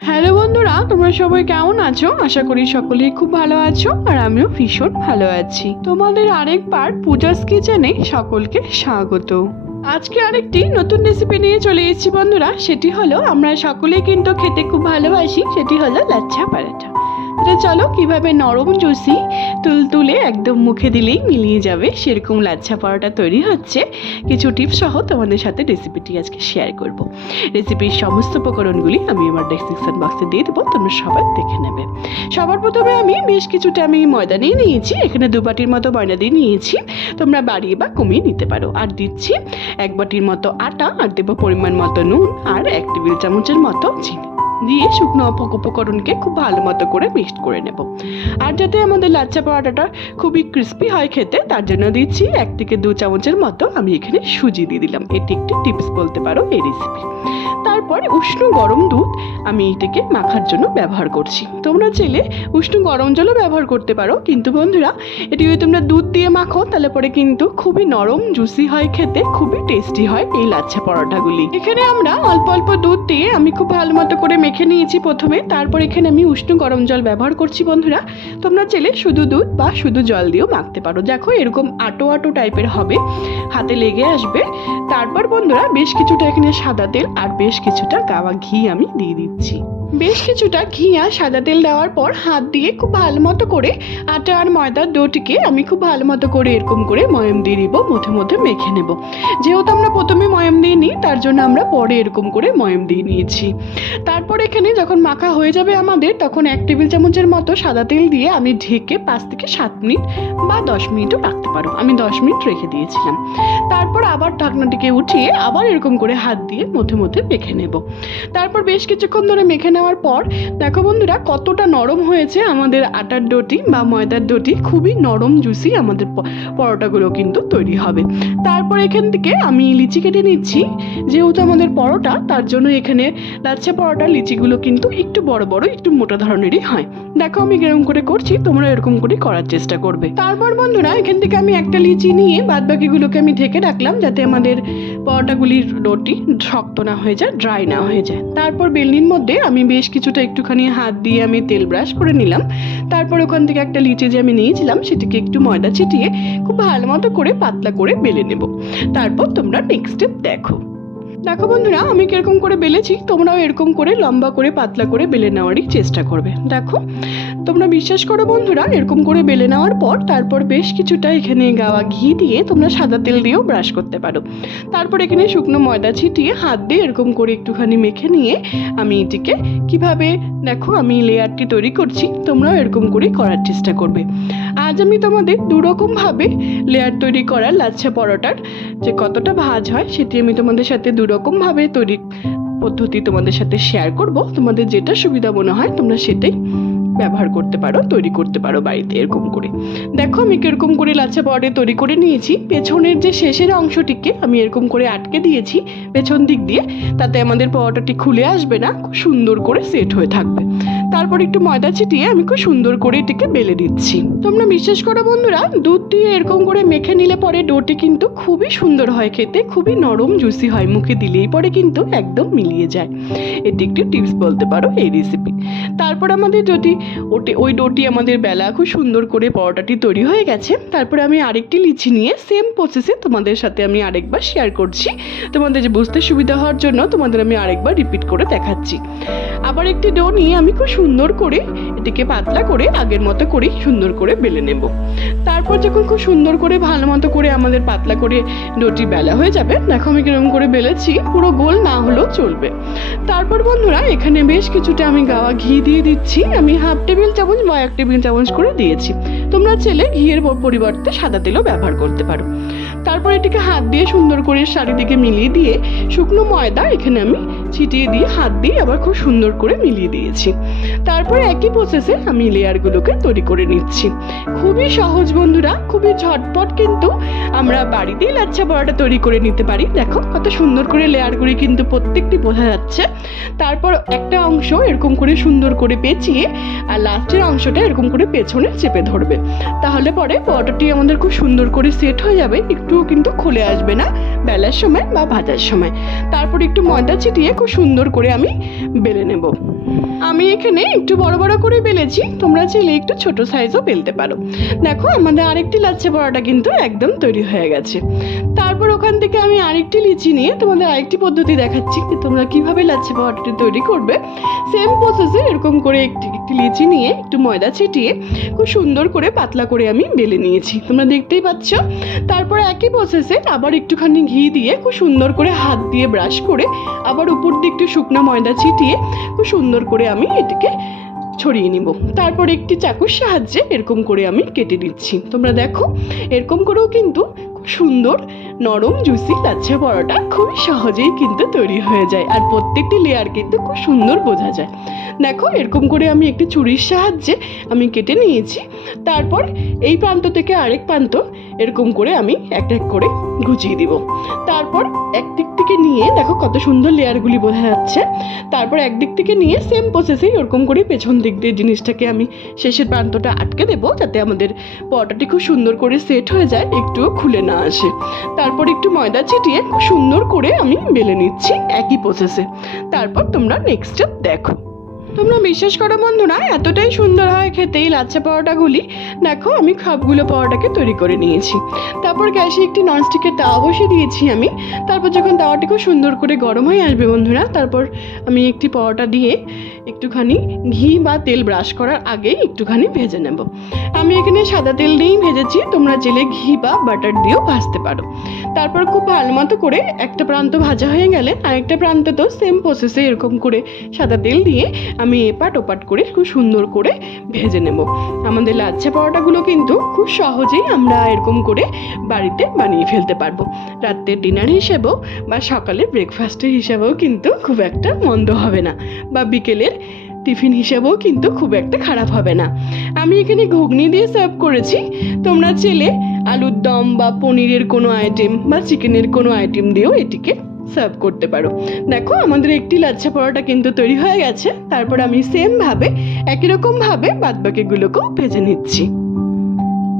Hello বন্ধুরা, তোমরা সবাই কেমন আছো? আশা করি সকলেই খুব ভালো আছো আর আমিও ভীষণ ভালো আছি। তোমাদের আরেকবার পূজাস কিচেনে সকলকে স্বাগত। আজকে আরেকটি নতুন রেসিপি নিয়ে চলে এসেছি বন্ধুরা। সেটি হলো আমরা সকলেই কিন্তু খেতে খুব ভালোবাসি, সেটি হলো লাচ্ছা পরাঠা। তো চলো কিভাবে নরম জুসি তুলতুলে একদম মুখে দিলেই মিলিয়ে যাবে সেরকম লাচ্ছা পরোটা তৈরি হচ্ছে কিছু টিপস সহ তোমাদের সাথে রেসিপিটি আজকে শেয়ার করব। রেসিপির সমস্ত উপকরণগুলি আমি আমার ডেসক্রিপশন বক্সে দিয়ে দেবো, তোমরা সবাই দেখে নেবে। সবার প্রথমে আমি বেশ কিছুটা ময়দা নিয়ে নিয়েছি, এখানে 2 বাটির মতো ময়দা দিয়ে নিয়েছি, তোমরা বাড়িয়ে বা কমিয়ে নিতে পারো। আর দিচ্ছি 1 বাটির মতো আটা, আর দেবো পরিমাণ মতো নুন, আর 1 টেবিল চামচের মতো চিনি দিয়ে শুকনো উপকরণকে খুব ভালো মতো করে মিক্সড করে নেব। আর যাতে আমাদের লাচ্ছা পরোটাটা খুবই ক্রিস্পি হয় খেতে, তার জন্য দিচ্ছি 1 থেকে 2 চামচের মতো আমি এখানে সুজি দিয়ে দিলাম। এটি একটি টিপস বলতে পারো এই রেসিপি। তারপর উষ্ণ গরম দুধ আমি এটাকে মাখার জন্য ব্যবহার করছি। তোমরা চাইলে উষ্ণ গরম জলও ব্যবহার করতে পারো, কিন্তু বন্ধুরা এটি যদি তোমরা দুধ দিয়ে মাখো তাহলে পরে কিন্তু খুবই নরম জুসি হয় খেতে, খুবই টেস্টি হয় এই লাচ্ছা পরোটাগুলি। এখানে আমরা অল্প অল্প দুধ দিয়ে আমি খুব ভালো মতো করে মেখে নিয়েছি প্রথমে, তারপর এখানে আমি উষ্ণ গরম জল ব্যবহার করছি। বন্ধুরা তোমরা চাইলে শুধু দুধ বা শুধু জল দিয়েও মাখতে পারো। দেখো এরকম আটো আটো টাইপের হবে, হাতে লেগে আসবে। তারপর বন্ধুরা বেশ কিছুটা এখানে সাদা তেল আর বেশ কিছুটা গাওয়া ঘি আমি দিয়ে দিচ্ছি। বেশ কিছুটা ঘি আর সাদা তেল দেওয়ার পর হাত দিয়ে খুব ভালো মতো করে আটা আর ময়দার ডোটিকে আমি খুব ভালো মতো করে এরকম করে ময়ম দিয়ে দিব, মধ্যে মধ্যে মেখে নেব। যেহেতু আমরা প্রথমে ময়ম দিয়ে নিই তার জন্য আমরা পরে এরকম করে ময়ম দিয়ে নিয়েছি। তারপর এখানে যখন মাখা হয়ে যাবে আমাদের, তখন 1 টেবিল চামচের মতো সাদা তেল দিয়ে আমি ঢেকে 5 থেকে 7 মিনিট বা 10 মিনিটও রাখতে পারো। আমি 10 মিনিট রেখে দিয়েছিলাম। তারপর আবার ঢাকনাটিকে উঠিয়ে আবার এরকম করে হাত দিয়ে মধ্যে মধ্যে মেখে নেব। তারপর বেশ কিছুক্ষণ ধরে মেখে নেওয়ার পর দেখো বন্ধুরা কতটা নরম হয়েছে আমাদের আটার ডোটি বা ময়দার ডোটি, খুবই নরম জুসি আমাদের পরোটাগুলো কিন্তু তৈরি হবে। তারপর এখান থেকে আমি লিচি কেটে নিচ্ছি। যেহেতু আমাদের পরোটা, তার জন্য এখানে লাচ্ছা পরোটা লিচিগুলো কিন্তু একটু বড় বড় একটু মোটা ধরনেরই হয়। দেখো আমি এরকম করে করছি, তোমরা এরকম করে করার চেষ্টা করবে। তারপর বন্ধুরা এখান থেকে আমি একটা লিচি নিয়ে বাদ বাকিগুলোকে আমি ঢেকে রাখলাম, যাতে আমাদের পরোটাগুলির রুটি শক্ত না হয়ে যায়, ড্রাই না হয়ে যায়। তারপর বেলনির মধ্যে আমি বেশ কিছুটা একটুখানি হাত দিয়ে আমি তেল ব্রাশ করে নিলাম। তারপর ওখান থেকে একটা লিচি যে আমি নিয়েছিলাম সেটাকে একটু ময়দা ছিটিয়ে খুব ভালো মতো করে পাতলা করে বেলে নেব। তারপর তোমরা নেক্সট স্টেপ দেখো। দেখো বন্ধুরা আমি কিরকম করে বেলেছি, তোমরাও এরকম করে লম্বা করে পাতলা করে বেলে নেওয়ারই চেষ্টা করবে। দেখো তোমরা বিশ্বাস করো বন্ধুরা, এরকম করে বেলে নেওয়ার পর তারপর বেশ কিছুটা এখানে গাওয়া ঘি দিয়ে তোমরা সাদা তেল দিয়েও ব্রাশ করতে পারো। তারপর এখানে শুকনো ময়দা ছিটিয়ে হাত দিয়ে এরকম করে একটুখানি মেখে নিয়ে আমি এটিকে কিভাবে দেখো আমি লেয়ারটি তৈরি করছি, তোমরাও এরকম করে করার চেষ্টা করবে। আজ আমি তোমাদের 2 রকমভাবে লেয়ার তৈরি করার লাচ্ছা পরোটার যে কতটা ভাজ হয় সেটি আমি তোমাদের সাথে 2 রকমভাবে তৈরি পদ্ধতি তোমাদের সাথে শেয়ার করব। তোমাদের যেটা সুবিধা মনে হয় তোমরা সেটাই ব্যবহার করতে পারো, তৈরি করতে পারো বাড়িতে এরকম করে। দেখো আমি কিরকম করে লাচ্ছা পরোটা তৈরি করে নিয়েছি। পেছনের যে শেষের অংশটিকে আমি এরকম করে আটকে দিয়েছি পেছন দিক দিয়ে, তাতে আমাদের পরোটাটি খুলে আসবে না, খুব সুন্দর করে সেট হয়ে থাকবে। তারপর একটু ময়দা ছিটিয়ে আমি খুব সুন্দর করে এটিকে বেলে দিচ্ছি। তোমরা বিশ্বাস করো বন্ধুরা, দুধ দিয়ে এরকম করে মেখে নিলে পরে ডোটি কিন্তু খুবই সুন্দর হয় খেতে, খুবই নরম জুসি হয়, মুখে দিলেই পরে কিন্তু একদম মিলিয়ে যায়। এটি একটি টিপস বলতে পারো এই রেসিপি। তারপর আমাদের যদি ওই ডোটি আমাদের বেলা খুব সুন্দর করে পরোটাটি তৈরি হয়ে গেছে। তারপরে আমি আরেকটি লিচি নিয়ে সেম প্রসেসে তোমাদের সাথে আমি আরেকবার শেয়ার করছি। তোমাদের যে বুঝতে সুবিধা হওয়ার জন্য তোমাদের আমি আরেকবার রিপিট করে দেখাচ্ছি। আবার একটি ডো নিয়ে আমি খুব সুন্দর করে এটিকে পাতলা করে আগের মতো করে সুন্দর করে বেলে নেব। তারপর যখন খুব সুন্দর করে ভালো মতো করে আমাদের পাতলা করে ডোটি বেলা হয়ে যাবে, দেখো আমি কিরকম করে বেলেছি, পুরো গোল না হলেও চলবে। তারপর বন্ধুরা এখানে বেশ কিছুটা আমি গাওয়া ঘি দিয়ে দিচ্ছি। আমি 1/2 টেবিল চামচ বা 1 টেবিল চামচ করে দিয়েছি। তোমরা চাইলে ঘিয়ের পরিবর্তে সাদা তেলও ব্যবহার করতে পারো। তারপর এটিকে হাত দিয়ে সুন্দর করে চারিদিকে মিলিয়ে দিয়ে শুকনো ময়দা এখানে আমি ছিটিয়ে দিয়ে হাত দিয়ে আবার খুব সুন্দর করে মিলিয়ে দিয়েছি। তারপর একই প্রসেসে আমি লেয়ারগুলোকে তৈরি করে নিচ্ছি। খুবই সহজ বন্ধুরা, খুবই ঝটপট কিন্তু আমরা বাড়িতেই লাচ্ছা পরোটা তৈরি করে নিতে পারি। দেখো কত সুন্দর করে লেয়ারগুলি কিন্তু প্রত্যেকটি বোঝা যাচ্ছে। তারপর একটা অংশ এরকম করে সুন্দর করে পেঁচিয়ে আর লাস্টের অংশটা এরকম করে পেছনে চেপে ধরবে, তাহলে পরে পরোটাটি আমাদের খুব সুন্দর করে সেট হয়ে যাবে, একটুও কিন্তু খুলে আসবে না বেলার সময় বা ভাজার সময়। তারপর একটু ময়দা ছিটিয়ে খুব সুন্দর করে আমি বেলে নেব। আমি এখানে একটু বড় বড় করে বেলেছি, তোমরা চাইলে একটু ছোট সাইজও বেলতে পারো। দেখো আমাদের আরেকটি লাচ্ছা পরোটা কিন্তু একদম তৈরি হয়ে গেছে। তারপর ওখান থেকে আমি আরেকটি লিচি নিয়ে তোমাদের আরেকটি পদ্ধতি দেখাচ্ছি যে তোমরা কিভাবে লাচ্ছা পরোটাটি তৈরি করবে। সেম প্রসেসে এরকম করে একটি লিচি নিয়ে একটু ময়দা ছিটিয়ে খুব সুন্দর করে পাতলা করে আমি বেলে নিয়েছি, তোমরা দেখতেই পাচ্ছ। তারপর একই প্রসেসে আবার একটুখানি ঘি দিয়ে খুব সুন্দর করে হাত দিয়ে ব্রাশ করে আবার উপর দিয়ে একটু শুকনো ময়দা ছিটিয়ে খুব সুন্দর করে আমি এটিকে ছড়িয়ে নিব। তারপর একটি চাকুর সাহায্যে এরকম করে আমি কেটে দিচ্ছি। তোমরা দেখো এরকম করেও কিন্তু খুব সুন্দর নরম জুসি লাচ্ছা পরোটা খুবই সহজেই কিন্তু তৈরি হয়ে যায়, আর প্রত্যেকটি লেয়ার কিন্তু খুব সুন্দর বোঝা যায়। দেখো এরকম করে আমি একটি ছুরির সাহায্যে আমি কেটে নিয়েছি। তারপর এই প্রান্ত থেকে আরেক প্রান্ত এরকম করে আমি এক এক করে ঘুচিয়ে দিব। তারপর একদিক থেকে নিয়ে দেখো কত সুন্দর লেয়ারগুলি বোঝা যাচ্ছে। তারপর একদিক থেকে নিয়ে সেম প্রসেসেই ওরকম করে পেছন দিক দিয়ে জিনিসটাকে আমি শেষের প্রান্তটা আটকে দেবো, যাতে আমাদের পরোটাটি খুব সুন্দর করে সেট হয়ে যায়, একটুও খুলে না আসে। তারপর একটু ময়দা ছিটিয়ে খুব সুন্দর করে আমি বেলে নিচ্ছি একই প্রসেসে। তারপর তোমরা নেক্সট স্টেপ দেখো। তোমরা বিশ্বাস করো বন্ধুরা, এতটাই সুন্দর হয় খেতে এই লাচ্ছা পরোটাগুলি। দেখো আমি সবগুলো পরোটাকে তৈরি করে নিয়েছি। তারপর গ্যাসে একটি ননস্টিকের তাওয়া বসিয়ে দিয়েছি আমি। তারপর যখন তাওয়াটি খুব সুন্দর করে গরম হয়ে আসবে বন্ধুরা, তারপর আমি একটি পরোটা দিয়ে একটুখানি ঘি বা তেল ব্রাশ করার আগেই একটুখানি ভেজে নেব। আমি এখানে সাদা তেল দিয়েই ভেজেছি, তোমরা জেলে ঘি বা বাটার দিয়েও ভাজতে পারো। তারপর খুব ভালো মতো করে একটা প্রান্ত ভাজা হয়ে গেলে আরেকটা প্রান্ত তো সেম প্রসেসে এরকম করে সাদা তেল দিয়ে আমি এপাট ওপাট করে খুব সুন্দর করে ভেজে নেব। আমাদের লাচ্ছা পরোটাগুলো কিন্তু খুব সহজেই আমরা এরকম করে বাড়িতে বানিয়ে ফেলতে পারবো। রাত্রের ডিনার হিসেবেও বা সকালের ব্রেকফাস্টের হিসেবেও কিন্তু খুব একটা মন্দ হবে না, বা বিকেলের টিফিন হিসেবেও কিন্তু খুব একটা খারাপ হবে না। আমি এখানে ঘুগনি দিয়ে সার্ভ করেছি, তোমরা চাইলে আলুর দম বা পনিরের কোনো আইটেম বা চিকেনের কোনো আইটেম দিয়েও এটিকে সার্ভ করতে পারো। দেখো আমাদের একটি লাচ্ছা পরোটা কিন্তু তৈরি হয়ে গেছে। তারপর আমি সেমভাবে একই রকমভাবে বাদবাকিগুলোকেও ভেজে নিচ্ছি।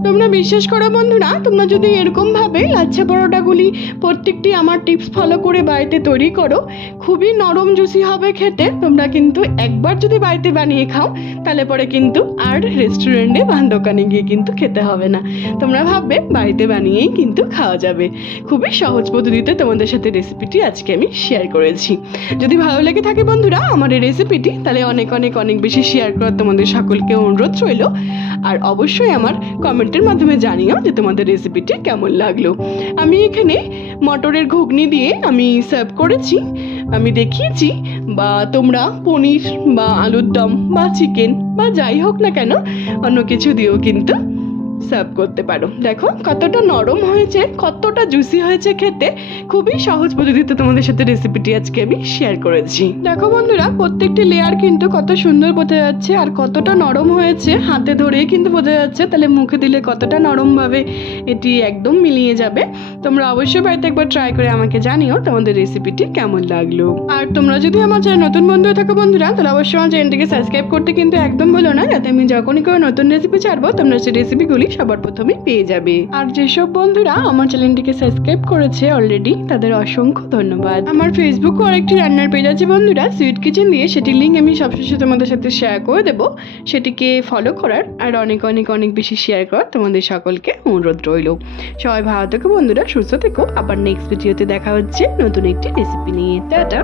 তোমরা বিশ্বাস করো বন্ধুরা, তোমরা যদি এরকমভাবে লাচ্ছা পরোটাগুলি প্রত্যেকটি আমার টিপস ফলো করে বাড়িতে তৈরি করো, খুবই নরম জুসি হবে খেতে। তোমরা কিন্তু একবার যদি বাড়িতে বানিয়ে খাও তাহলে পরে কিন্তু আর রেস্টুরেন্টে বা দোকানে গিয়ে কিন্তু খেতে হবে না। তোমরা ভাববে বাড়িতে বানিয়েই কিন্তু খাওয়া যাবে। খুবই সহজ পদ্ধতিতে তোমাদের সাথে রেসিপিটি আজকে আমি শেয়ার করেছি। যদি ভালো লেগে থাকে বন্ধুরা আমার এই রেসিপিটি, তাহলে অনেক অনেক অনেক বেশি শেয়ার করার তোমাদের সকলকে অনুরোধ রইল। আর অবশ্যই আমার কমেন্টের মাধ্যমে জানিও যে তোমাদের রেসিপিটি কেমন লাগলো। আমি এখানে মটরের ঘুগনি দিয়ে আমি সার্ভ করেছি, আমি দেখিয়েছি। বা তোমরা পনির বা আলুর দম বা চিকেন বা যাই হোক না কেন অন্য কিছু দিয়েও কিন্তু সার্ভ করতে পারো। দেখো কতটা নরম হয়েছে, কতটা জুসি হয়েছে খেতে। খুবই সহজ পদ্ধতিতে তোমাদের সাথে রেসিপিটি আজকে আমি শেয়ার করেছি। দেখো বন্ধুরা প্রত্যেকটি লেয়ার কিন্তু কত সুন্দর বোঝা যাচ্ছে, আর কতটা নরম হয়েছে হাতে ধরেই কিন্তু বোঝা যাচ্ছে, তাহলে মুখে দিলে কতটা নরমভাবে এটি একদম মিলিয়ে যাবে। তোমরা অবশ্যই বাড়িতে একবার ট্রাই করে আমাকে জানিও তোমাদের রেসিপিটি কেমন লাগলো। আর তোমরা যদি আমার চ্যানেল নতুন বন্ধু হয়ে থাকো বন্ধুরা, তাহলে অবশ্যই আমার চ্যানেলটিকে সাবস্ক্রাইব করতে কিন্তু একদম ভুলো না, যাতে আমি যখনই কোনো নতুন রেসিপি ছাড়বো তোমরা সেই রেসিপিগুলি সবার প্রথমে পেয়ে যাবে। আর যেসব বন্ধুরা আমার চ্যানেলটিকে সাবস্ক্রাইব করেছে অলরেডি তাদের অসংখ্য ধন্যবাদ। আমার ফেসবুকে আরেকটি রান্নার পেজ আছে বন্ধুরা, সুইট কিচেন দিয়ে, সেটির লিঙ্ক আমি সবশেষে তোমাদের সাথে শেয়ার করে দেবো। সেটিকে ফলো করার আর অনেক অনেক অনেক বেশি শেয়ার করার তোমাদের সকলকে অনুরোধ রইল। সবাই ভালো থেকো বন্ধুরা, সুস্থ থেকো। আবার নেক্সট ভিডিওতে দেখা হচ্ছে নতুন একটি রেসিপি নিয়ে। টাটা।